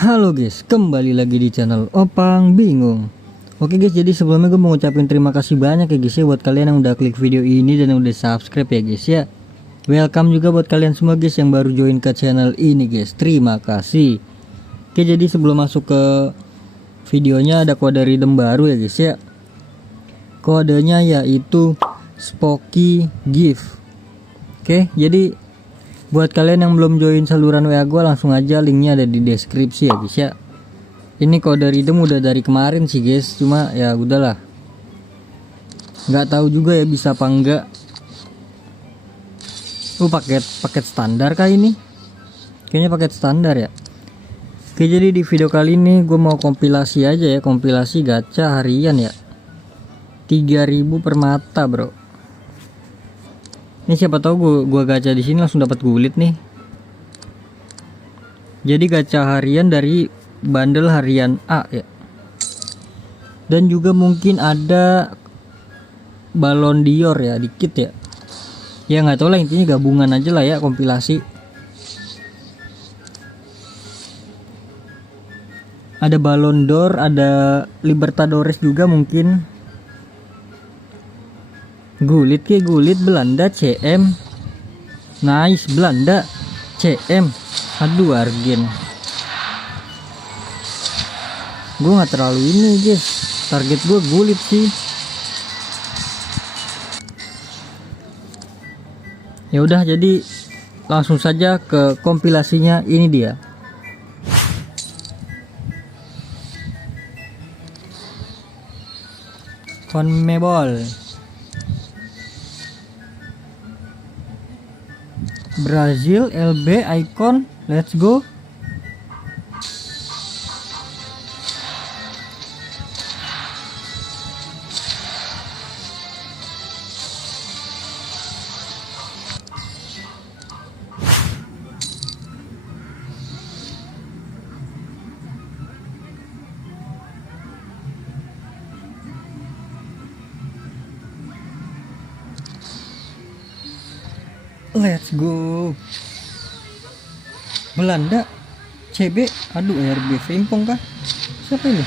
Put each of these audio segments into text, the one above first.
Halo guys, kembali lagi di channel Opang Bingung. Oke guys, jadi sebelumnya gue mau ngucapin terima kasih banyak ya guys ya buat kalian yang udah klik video ini dan udah subscribe ya guys ya. Welcome juga buat kalian semua guys yang baru join ke channel ini guys. Terima kasih. Oke, jadi sebelum masuk ke videonya ada kode redeem baru ya guys ya. Kodenya yaitu Spooky Gift. Oke, jadi buat kalian yang belum join saluran WA gue, langsung aja linknya ada di deskripsi ya guys ya. Ini kode redeem udah dari kemarin sih guys, cuma ya udahlah, nggak tahu juga ya bisa apa enggak. Paket standar kah ini? Kayaknya paket standar ya. Oke, jadi di video kali ini gue mau kompilasi aja ya, kompilasi gacha harian ya. 3000 per mata bro. Ini siapa tahu gua gacha di sini langsung dapat gulit nih. Jadi gacha harian dari bundle harian A ya. Dan juga mungkin ada balon Dior ya, dikit ya. Ya nggak tahu lah, intinya gabungan aja lah ya, kompilasi. Ada balon d'Or, ada Libertadores juga mungkin. Gulit Belanda CM. Nice, Belanda CM. Aduh, Argen. Gue nggak terlalu ini guys, target gue gulit sih. Ya udah, jadi langsung saja ke kompilasinya. Ini dia. CONMEBOL Brazil LB icon, let's go. Let's go. Belanda CB, aduh RB Frimpong kah? Siapa ini?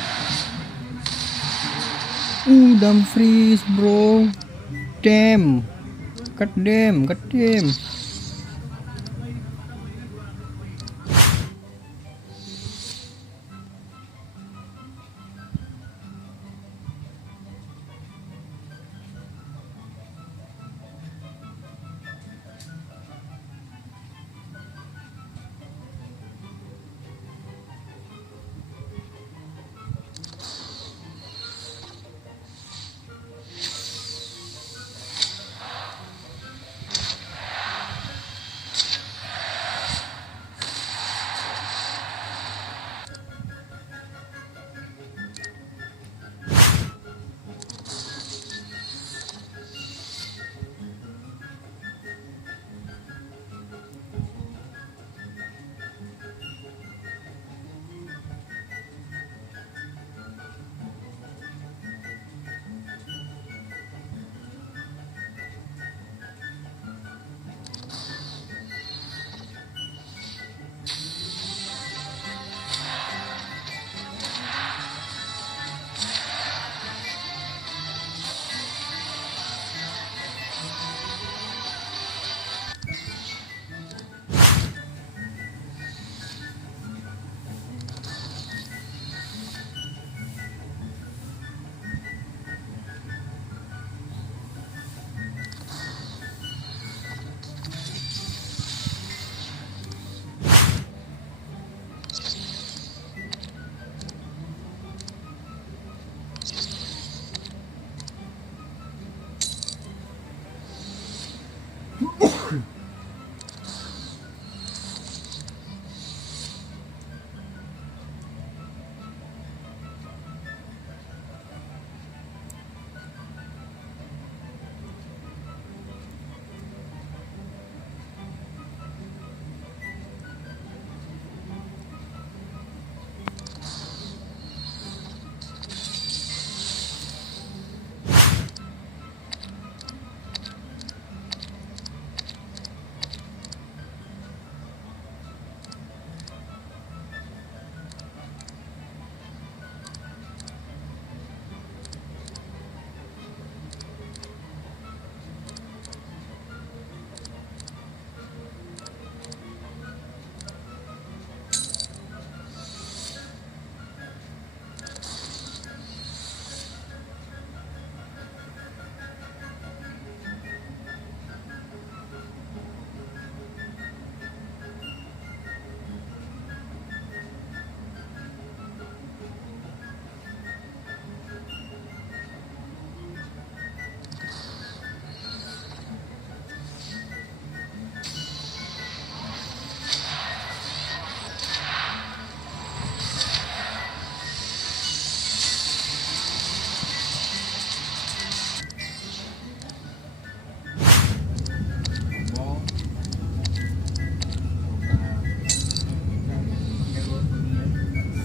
Dumfries bro. Damn. God damn.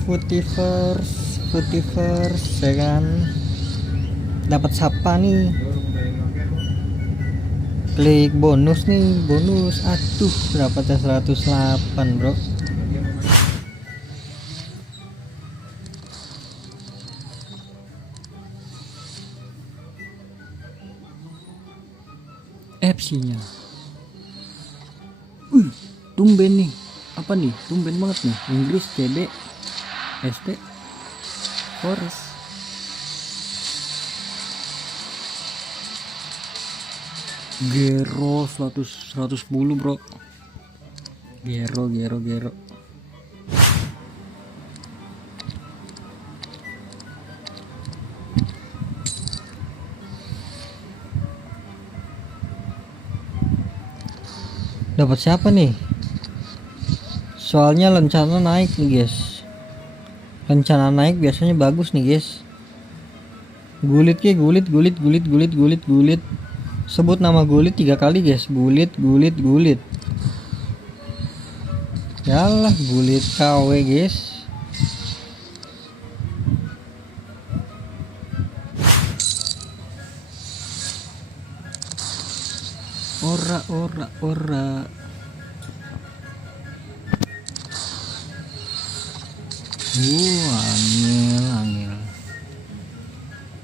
Footivers ya kan. Dapat siapa nih? Klik bonus nih, bonus. Aduh, dapatnya 108, bro. FC-nya. Tumben nih. Apa nih? Tumben banget nih. Inggris, CB, ST, Forest. Gero 110, bro. Gero. Dapat siapa nih? Soalnya lencana naik nih guys. Lencana naik biasanya bagus nih guys. Gulit. Sebut nama Gulit 3 kali guys. Gulit. Yalah, Gulit KW guys. Ora. Angel.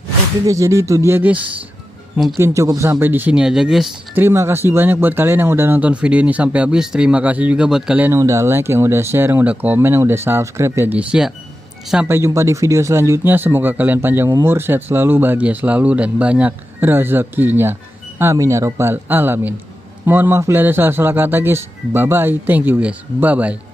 Oke guys, jadi itu dia guys. Mungkin cukup sampai di sini aja guys. Terima kasih banyak buat kalian yang udah nonton video ini sampai habis. Terima kasih juga buat kalian yang udah like, yang udah share, yang udah komen, yang udah subscribe ya guys ya. Sampai jumpa di video selanjutnya. Semoga kalian panjang umur, sehat selalu, bahagia selalu, dan banyak rezekinya. Amin ya robbal alamin. Mohon maaf bila ada salah-salah kata guys. Bye bye. Thank you guys. Bye bye.